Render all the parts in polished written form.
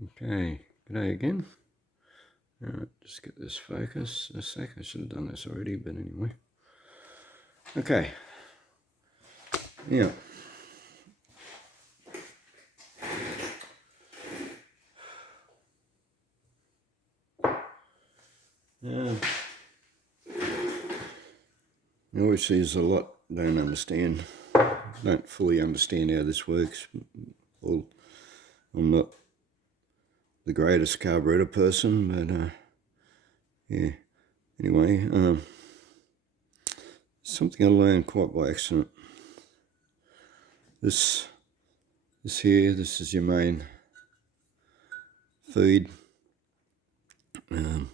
Okay, g'day again. Just get this focus a sec. I should have done this already, but anyway. Okay. Yeah. Obviously there's a lot I don't fully understand how this works. I'm not the greatest carburetor person, but yeah. Anyway, something I learned quite by accident. This is your main feed, your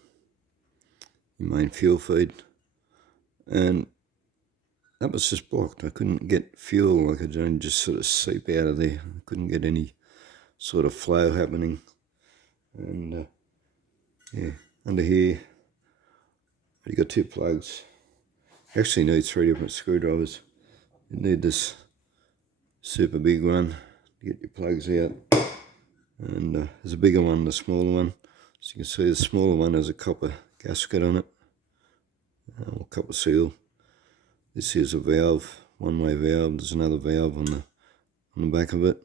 main fuel feed, and that was just blocked. I couldn't get fuel. I could only just sort of seep out of there. I couldn't get any sort of flow happening. And yeah, under here, you got two plugs. You actually need 3 different screwdrivers. You need this super big one to get your plugs out. And there's a bigger one and a smaller one. So you can see the smaller one has a copper gasket on it, or copper seal. This is a valve, one-way valve. There's another valve on the back of it.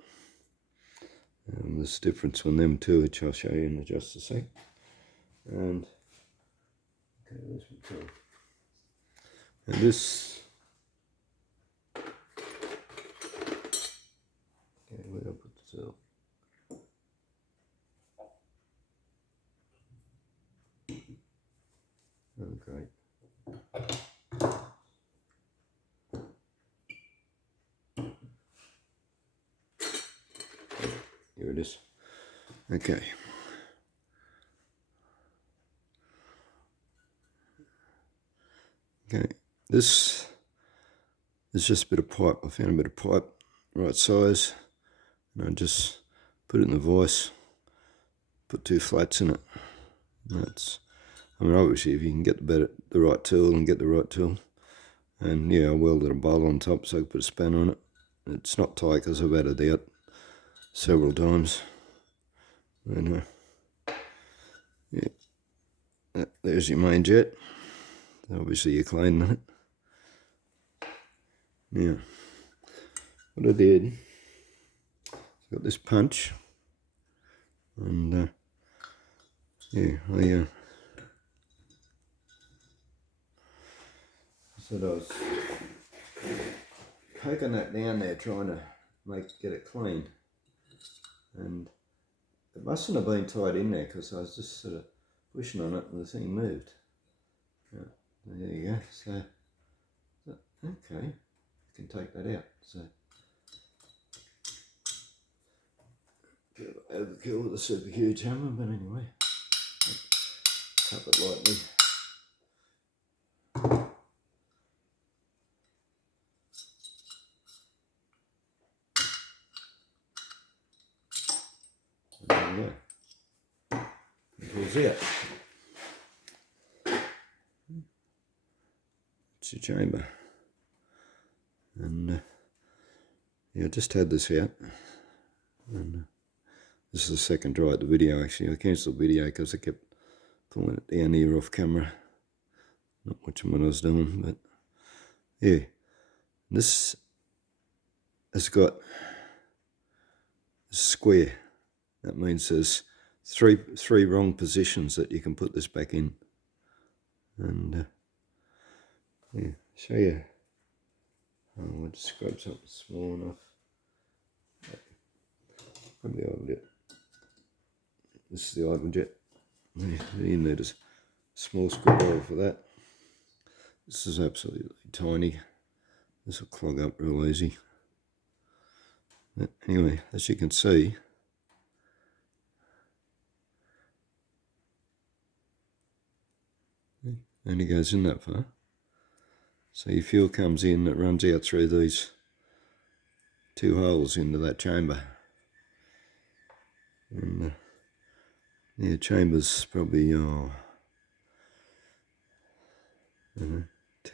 And there's a difference on them too, which I'll show you in just a sec. And okay, where's my tool? And this, okay, where do I put the tool? Oh, great. Here it is. Okay. Okay, this is just a bit of pipe. I found a bit of pipe, right size, and I just put it in the vise, put 2 flats in it. I mean, obviously, if you can get the right tool and get the right tool. And yeah, I welded a bowl on top so I could put a span on it. It's not tight because I've had it out several times. And yeah, there's your main jet. Obviously, you're cleaning it. Now, what I did, I've got this punch, and yeah, I said I was poking that down there, trying to get it clean, and it mustn't have been tied in there because I was just sort of pushing on it and the thing moved. Yeah, there you go. So okay, I can take that out. So overkill with a super huge hammer, but anyway, tap it lightly. And there you go. It pulls out. It's your chamber. And yeah, I just had this out. And this is the second try at the video actually. I cancelled the video because I kept pulling it down here off camera. Not watching what I was doing, but yeah. This has got a square. That means there's three wrong positions that you can put this back in. And yeah, show you. Oh, I'll just grab something small enough. Probably the idle jet. This is the idle jet. You need a small screwdriver for that. This is absolutely tiny. This will clog up real easy. But anyway, as you can see, it only goes in that far. So your fuel comes in, it runs out through these 2 holes into that chamber. And yeah, chamber's probably 10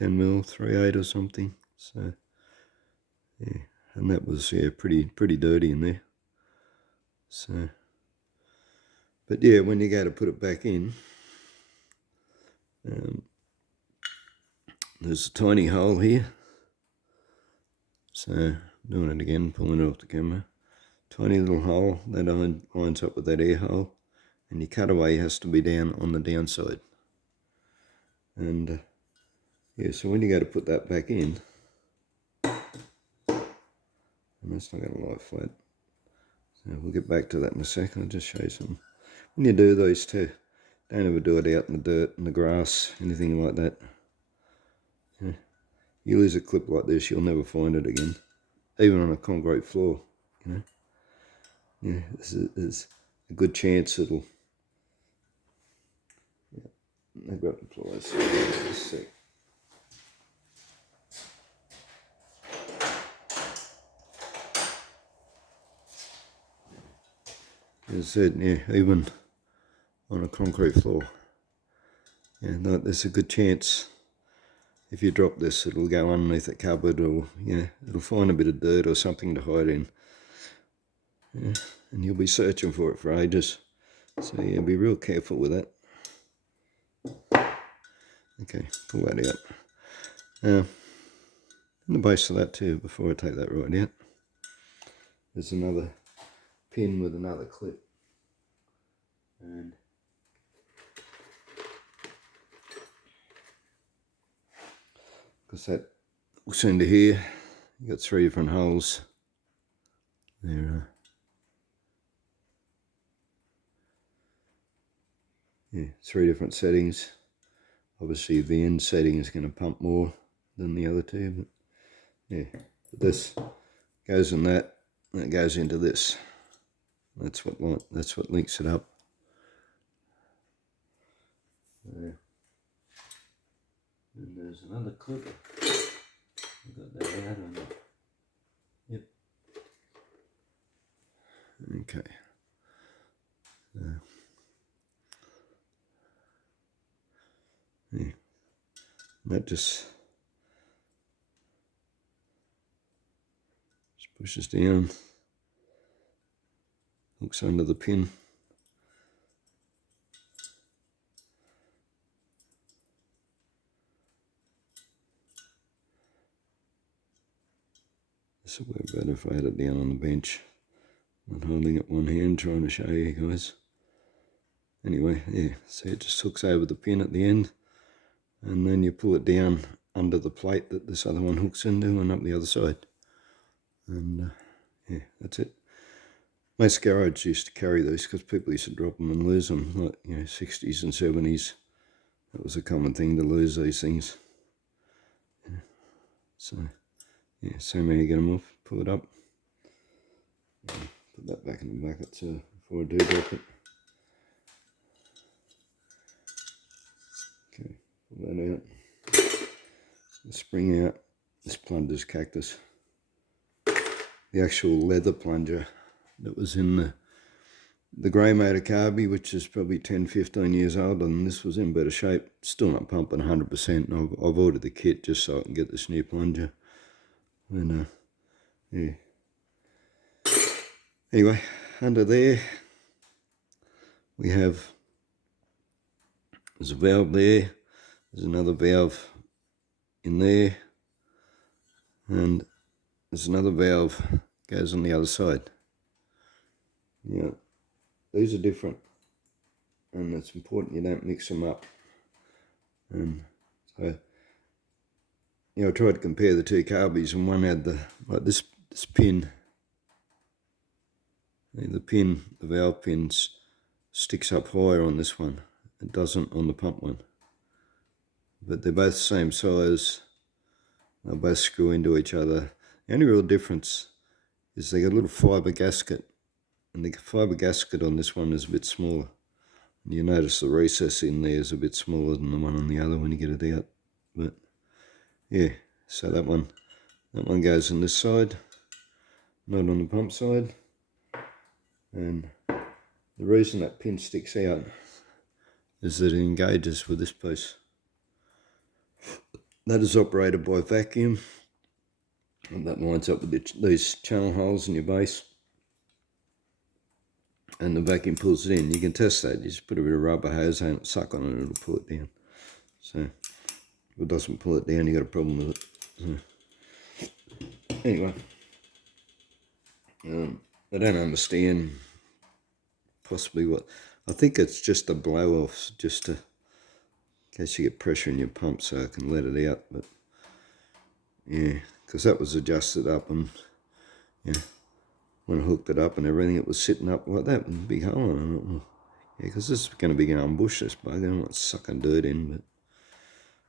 mil, 3/8 or something. So yeah, and that was pretty dirty in there. So But yeah, when you go to put it back in, there's a tiny hole here. So doing it again, pulling it off the camera. Tiny little hole that lines up with that air hole, and your cutaway has to be down on the downside. And yeah, so when you go to put that back in, and that's not going to lie flat. So we'll get back to that in a second. I'll just show you some. When you do these too, don't ever do it out in the dirt, in the grass, anything like that. Yeah. You lose a clip like this, you'll never find it again, even on a concrete floor. You know, yeah, there's a good chance it'll. Yeah, I've got the pliers. Just a sec. As I said, yeah, even on a concrete floor, yeah, no, there's a good chance if you drop this, it'll go underneath a cupboard, or it'll find a bit of dirt or something to hide in. Yeah, and you'll be searching for it for ages. So yeah, be real careful with that. Okay, pull that out. In the base of that too, before I take that right out, there's another pin with another clip. And because that hooks into here, you got 3 different holes. There, yeah, 3 different settings. Obviously the end setting is going to pump more than the other two, but yeah, but this goes in that, and it goes into this. That's what links it up. There. And there's another clip. I've got that out on it. Yep. Okay. Yeah. That just pushes down, hooks under the pin. This would work better if I had it down on the bench. Not holding it one hand, trying to show you guys. Anyway, yeah, see, it just hooks over the pin at the end, and then you pull it down under the plate that this other one hooks into and up the other side. And yeah, that's it. Most garages used to carry these because people used to drop them and lose them, like 60s and 70s. That was a common thing to lose these things. Yeah. So yeah, same way you get them off, pull it up. Yeah, put that back in the bucket so before I do drop it. Okay, pull that out. The spring out. This plunger's cactus. The actual leather plunger that was in the grey motor carby, which is probably 10-15 years old, and this was in better shape. Still not pumping 100%, and I've ordered the kit just so I can get this new plunger. And yeah. Anyway, under there we have, there's a valve there, there's another valve in there, and there's another valve goes on the other side. Yeah, these are different, and it's important you don't mix them up. And so, I tried to compare the two carbies, and one had this pin. The valve pin sticks up higher on this one. It doesn't on the pump one. But they're both the same size. They'll both screw into each other. The only real difference is they got a little fibre gasket, and the fibre gasket on this one is a bit smaller. And you notice the recess in there is a bit smaller than the one on the other when you get it out. But yeah, so that one goes on this side, not on the pump side. And the reason that pin sticks out is that it engages with this piece. That is operated by vacuum, and that lines up with these channel holes in your base. and the vacuum pulls it in. You can test that. You just put a bit of rubber hose on it, suck on it, and it'll pull it down. So if it doesn't pull it down, you got a problem with it. So, anyway, I don't understand possibly what. I think it's just a blow off, just to, in case you get pressure in your pump, so I can let it out. But yeah, because that was adjusted up, and yeah, when I hooked it up and everything, it was sitting up like that with a big hole in it. Well, yeah, because this is going to be going bush, this bug. I don't want sucking dirt in, but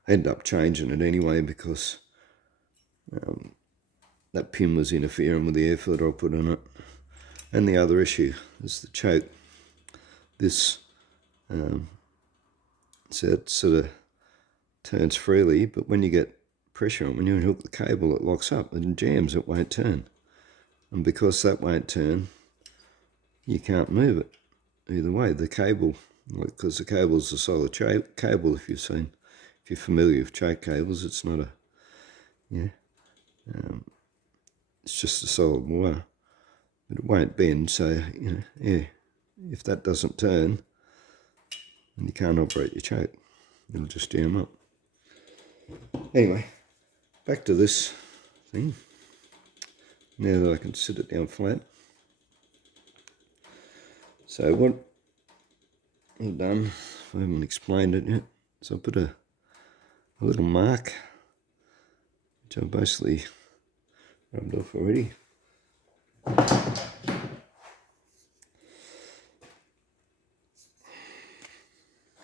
I ended up changing it anyway because that pin was interfering with the air filter I put on it. And the other issue is the choke. This, so it sort of turns freely, but when you get pressure on, when you unhook the cable, it locks up and jams, it won't turn. And because that won't turn, you can't move it either way. The cable, because the cable is a solid cable, if you're familiar with choke cables, it's not a, it's just a solid wire. But it won't bend, so, if that doesn't turn, then you can't operate your choke. It'll just jam up. Anyway, back to this thing. Now that I can sit it down flat. So what I've done, I haven't explained it yet, so I put a little mark, which I've basically rubbed off already.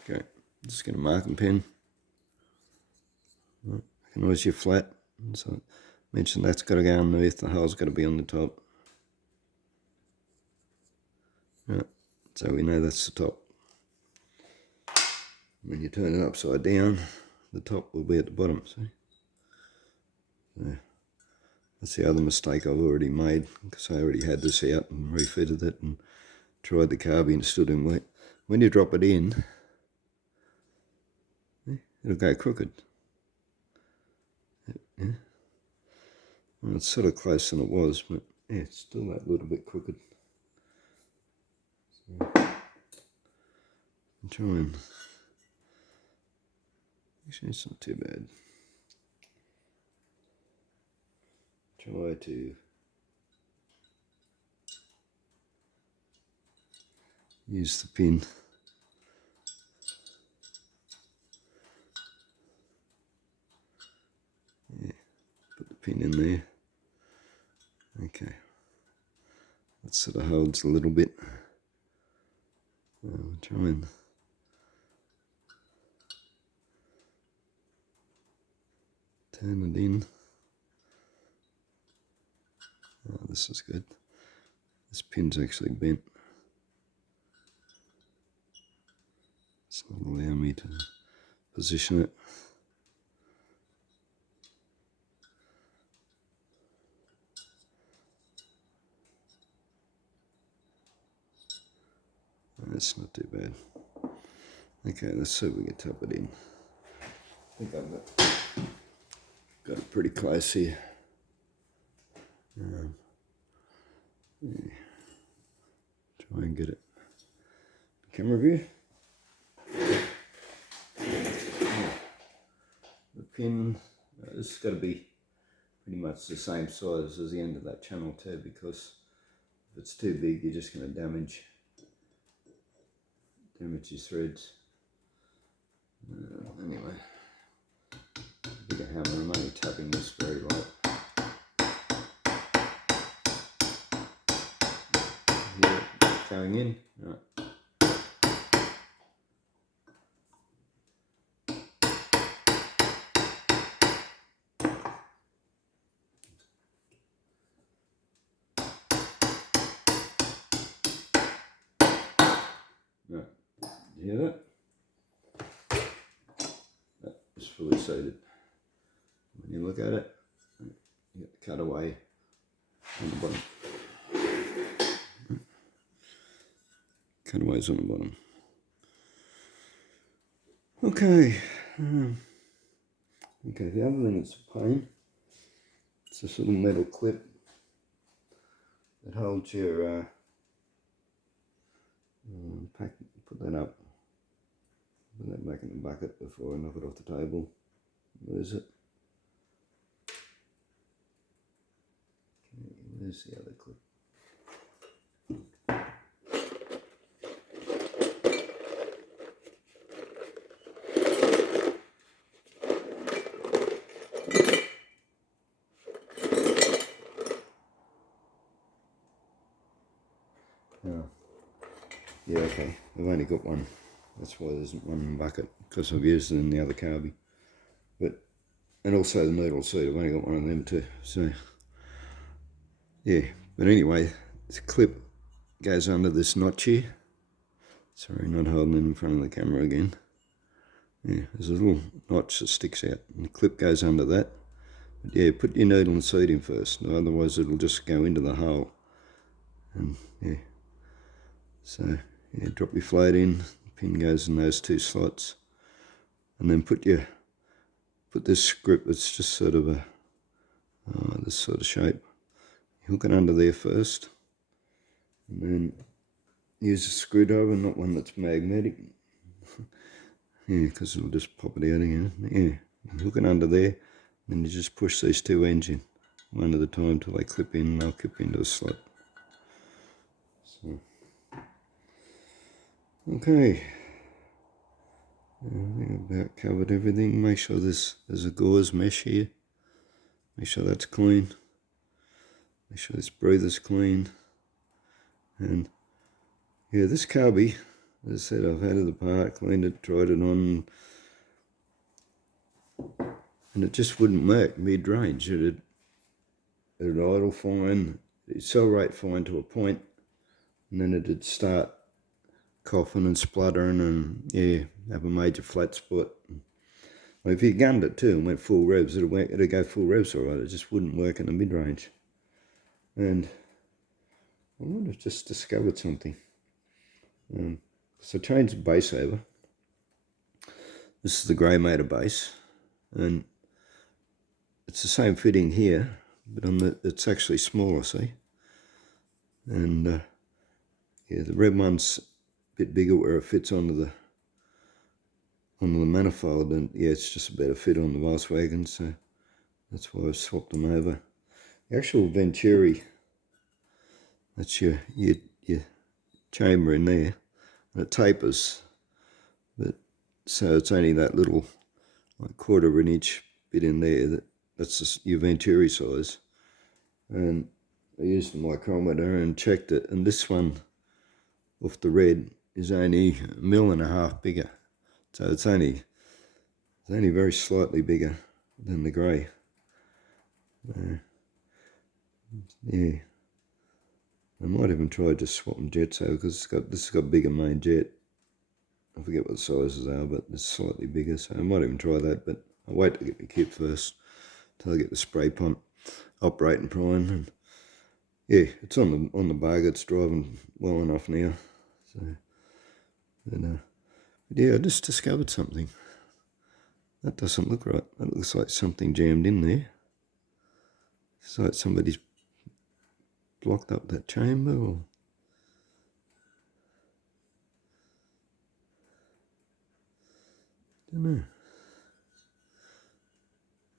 Okay, just get a marking pen. I can always use flat, so I mentioned that's got to go underneath, the hole's got to be on the top. Right, so we know that's the top. When you turn it upside down, the top will be at the bottom, see? So that's the other mistake I've already made, because I already had this out and refitted it and tried the carby and still didn't work. When you drop it in, it'll go crooked. Yeah. Well, it's sort of closer than it was, but yeah, it's still that little bit crooked. So I'm trying. Actually, it's not too bad. Try to use the pin. Yeah, put the pin in there. Okay. That sort of holds a little bit. I'll try and turn it in. Oh, this is good. This pin's actually bent. It's not allowing me to position it. That's not too bad. Okay, let's see if we can tap it in. I think I've got it pretty close here. Yeah. Try and get it. Camera view. The pin, this has got to be pretty much the same size as the end of that channel too, because if it's too big, you're just going to damage your threads. Anyway, bigger hammer. I'm only tapping this very light. Here, going in. Right. Right. You hear that? That is fully seated. When you look at it, you get the cutaway on the bottom. Cutaways on the bottom. Okay. Okay, the other thing that's a pain, it's this little metal clip that holds your put that up. Put that back in the bucket before I knock it off the table. Lose it. Okay, where's the other clip? Oh. Yeah, okay. I've only got one. That's why there isn't one in the bucket, because I've used it in the other carby. And also the needle seat, I've only got one of them too. So, yeah. But anyway, this clip goes under this notch here. Sorry, not holding it in front of the camera again. Yeah, there's a little notch that sticks out, and the clip goes under that. But yeah, put your needle and seat in first, otherwise it'll just go into the hole. And yeah, so yeah, drop your float in, the pin goes in those two slots, and then put this grip that's just sort of a this sort of shape. Hook it under there first, and then use a screwdriver, not one that's magnetic. Yeah, because it'll just pop it out again. Yeah, hook it under there, and you just push these two ends in, one at a time till they clip in, and they'll clip into a slot. So, okay. I think I've about covered everything. Make sure there's a gauze mesh here. Make sure that's clean. Make sure this breather's clean. And yeah, this carby, as I said, I've had it apart, cleaned it, tried it on, and it just wouldn't work mid-range. It'd idle fine, it'd accelerate fine to a point, and then it'd start coughing and spluttering and yeah, have a major flat spot. Well, if you gunned it too and went full revs, it'd go full revs alright. It just wouldn't work in the mid-range. And I might have just discovered something. So I changed the base over. This is the Grey Mater base, and it's the same fitting here, but it's actually smaller, see? And yeah, the red one's a bit bigger where it fits onto the manifold, and yeah, it's just a better fit on the Volkswagen, so that's why I've swapped them over. The actual Venturi, that's your chamber in there, and it tapers, but so it's only that little like 1/4 of an inch bit in there, that's just your Venturi size. And I used the micrometer and checked it, and this one off the red is only 1.5 mil bigger, so it's only very slightly bigger than the grey. Yeah, I might even try just swapping jets over, because this has got bigger main jet. I forget what the sizes are, but it's slightly bigger, so I might even try that. But I'll wait to get the kit first till I get the spray pump operating prime. And yeah, it's on the bug. It's driving well enough now. So, but yeah, I just discovered something. That doesn't look right. That looks like something jammed in there. It's like somebody's blocked up that chamber, or I don't know.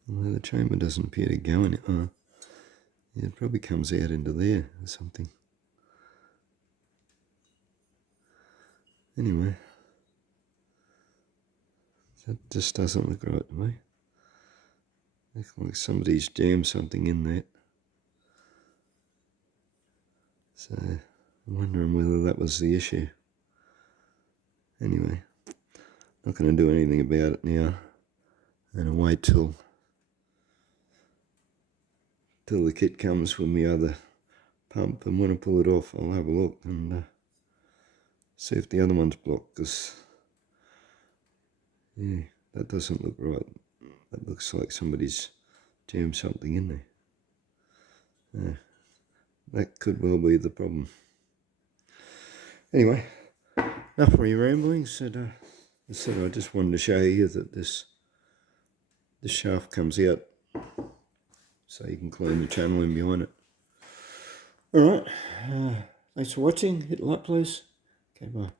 Well, the chamber doesn't appear to go in it. Yeah, it probably comes out into there or something. Anyway, that just doesn't look right to me. Looks like somebody's jammed something in there. So I'm wondering whether that was the issue. Anyway, not going to do anything about it now, and I'll wait till the kit comes with my other pump, and when I pull it off I'll have a look and see if the other one's blocked, because yeah, that doesn't look right. That looks like somebody's jammed something in there. That could well be the problem. Anyway, enough of me ramblings. I said I just wanted to show you that this shaft comes out, so you can clean the channel in behind it. Alright, thanks for watching. Hit like please. Okay, bye.